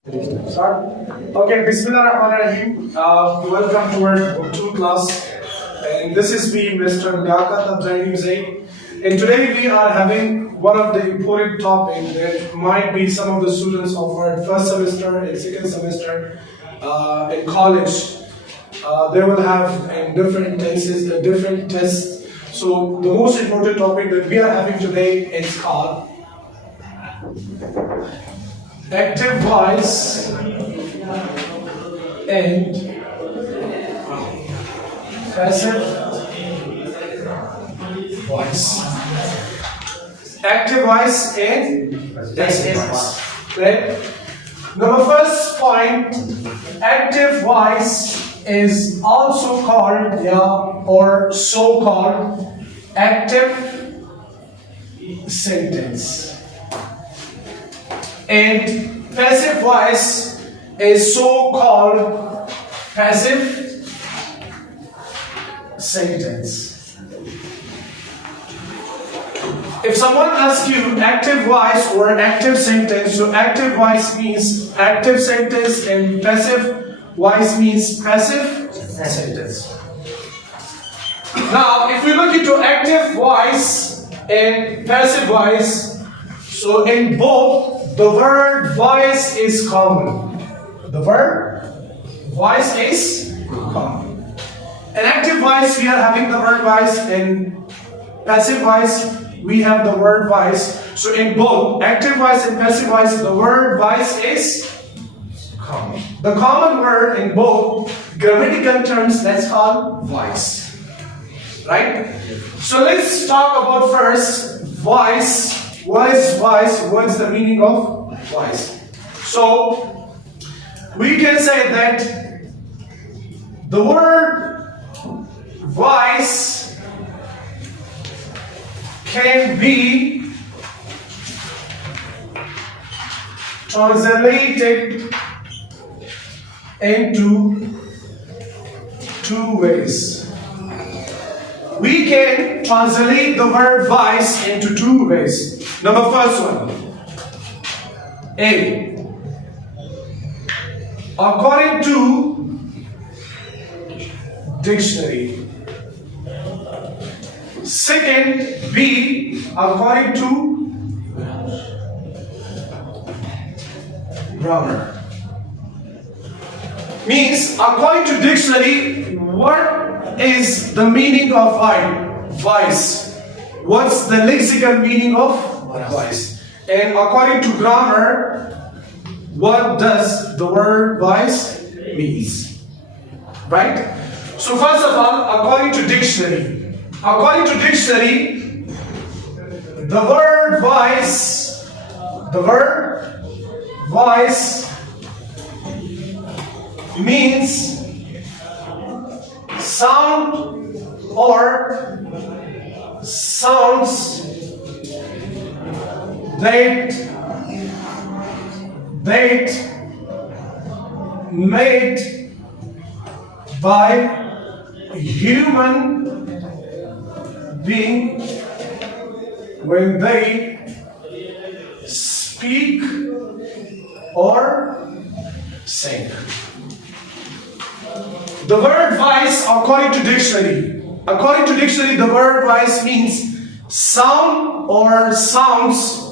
Start. Okay, Bismillahirrahmanirrahim. Welcome to our Book 2 class. And this is me, Mr. Liaqat of Zaid. And today we are having one of the important topics that might be some of the students of our first semester and second semester in college. They will have in different different tests. So the most important topic that we are having today is called active voice and passive voice. Active voice and passive voice. Right? Now, the first point, active voice is also called or so-called active sentence. And passive voice is so-called passive sentence. If someone asks you active voice or active sentence, so active voice means active sentence and passive voice means passive sentence. Now, if we look into active voice and passive voice, so in both, the word voice is common. The word voice is common. In active voice, we are having the word voice. In passive voice, we have the word voice. So in both active voice and passive voice, the word voice is common. The common word in both grammatical terms, that's called voice. Right? So let's talk about first voice. What is voice? What is the meaning of voice? So we can say that the word voice can be translated into two ways. We can translate the word voice into two ways. Number first one, A. According to dictionary. Second, B. According to grammar. Means, according to dictionary, what is the meaning of voice? What's the lexical meaning of voice? And according to grammar, what does the word voice means? Right? So first of all, according to dictionary, the word voice means sound or sounds that made by human being when they speak or sing. The word voice, according to dictionary, the word voice means sound or sounds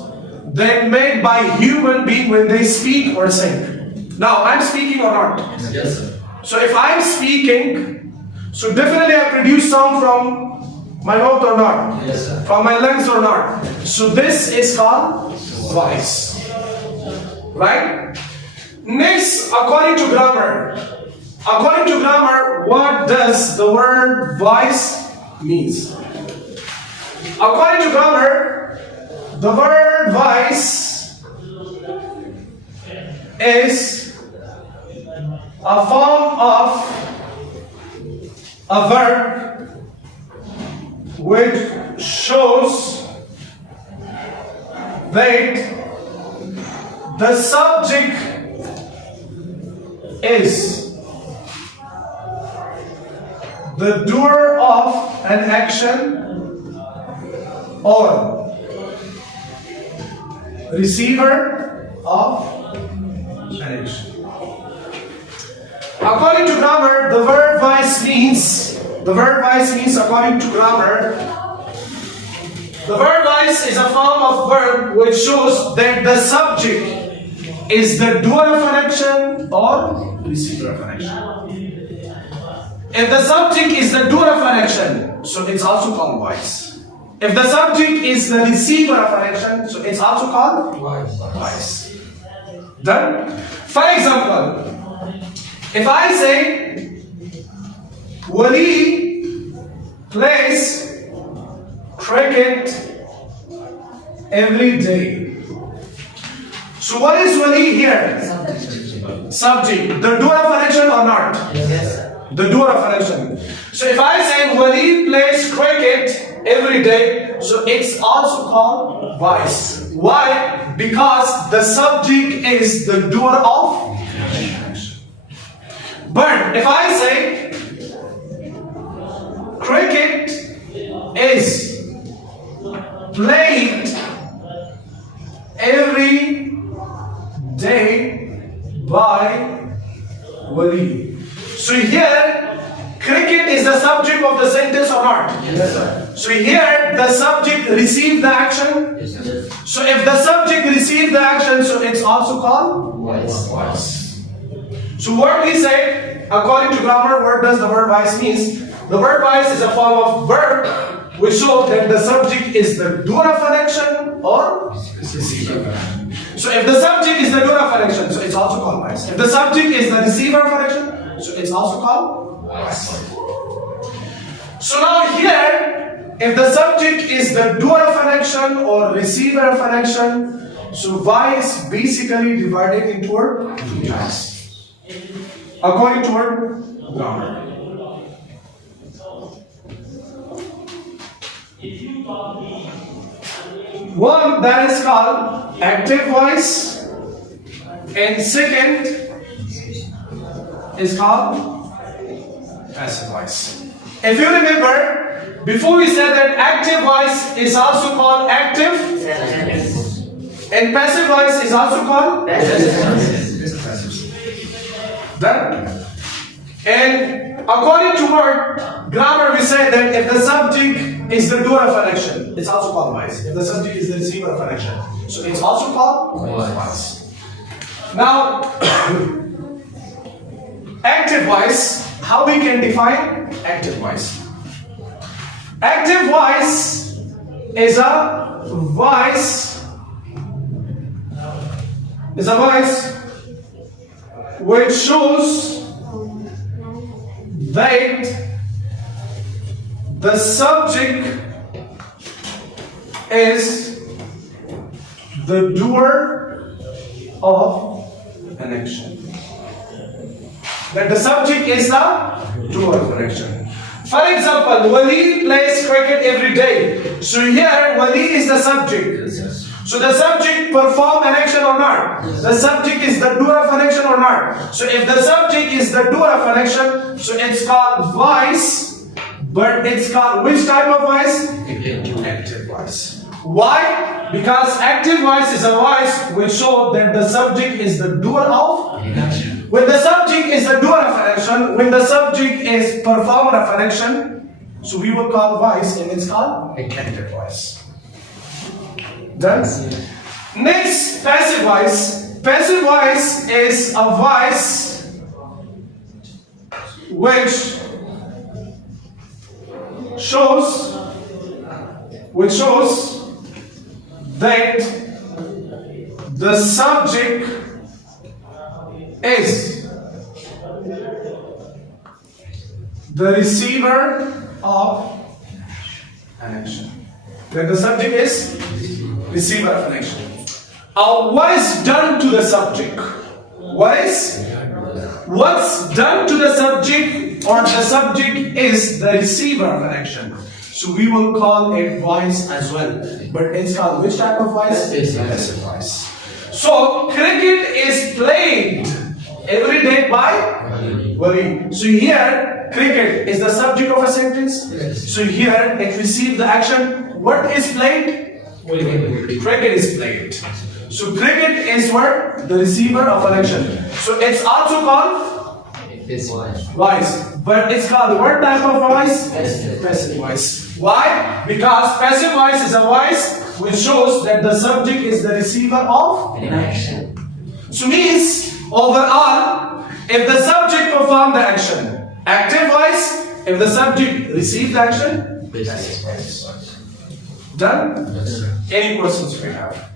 that made by human being when they speak or sing. Now, I'm speaking or not? Yes, sir. So if I'm speaking, so definitely I produce sound from my mouth or not? Yes, sir. From my lungs or not? So this is called voice. Right? Next, according to grammar, what does the word voice means? According to grammar, the word voice is a form of a verb which shows that the subject is the doer of an action or receiver of connection. According to grammar, the word vice means, according to grammar, the word vice is a form of verb which shows that the subject is the doer of an action or receiver of an action. If the subject is the doer of an action, so it's also called vice. If the subject is the receiver of an action, so it's also called vice. Done? For example, if I say Wali plays cricket every day. So what is Wali here? Subject. The doer of an action or not? Yes. The doer of an action. So if I say Wali plays cricket every day, so it's also called vice. Why? Because the subject is the doer of action. But if I say cricket is played every day by Wali. So here, cricket is the subject of the sentence or not? Yes, sir. So here, the subject received the action. Yes, sir. So if the subject received the action, so it's also called vice. So what we say, according to grammar, what does the word vice means? The word vice is a form of verb which shows that the subject is the doer of an action or receiver. So if the subject is the doer of an action, so it's also called vice. If the subject is the receiver of an action, so it's also called vice. So now here, if the subject is the doer of an action or receiver of an action, so vice basically divided into two types. According to our grammar. One that is called active voice, and second is called passive voice. If you remember, before we said that active voice is also called active, and passive voice is also called passive. Done? And according to our grammar, we say that if the subject is the doer of an action, it's also called vice. If the subject is the receiver of an action, so it's also called vice. Now, active voice, how we can define active voice? Active voice is a voice which shows that the subject is the doer of an action. That the subject is the doer of an action. For example, Wali plays cricket every day. So here, Wali is the subject. So the subject perform an action or not? The subject is the doer of an action or not? So if the subject is the doer of an action, so it's called vice, but it's called which type of vice? Active voice. Why? Because active voice is a voice which shows that the subject is the doer of action. When the subject is the doer of an action, when the subject is performer of an action, so we will call voice and it's called active voice. Done? Next, passive voice. Passive voice is a voice which shows that the subject is the receiver of an action. That the subject is receiver of an action. What is done to the subject? What's done to the subject, or the subject is the receiver of an action. So we will call it voice as well. But it's called which type of voice? Passive voice. So cricket is played every day by Wali. So here, cricket is the subject of a sentence. So here, it receives the action. What is played? Cricket is played. So cricket is what? The receiver of an action. So it's also called voice. But it's called what type of voice? Passive voice. Why? Because passive voice is a voice which shows that the subject is the receiver of an action. So means overall, if the subject perform the action, active voice. If the subject receive the action, passive voice. Done? Any questions we have?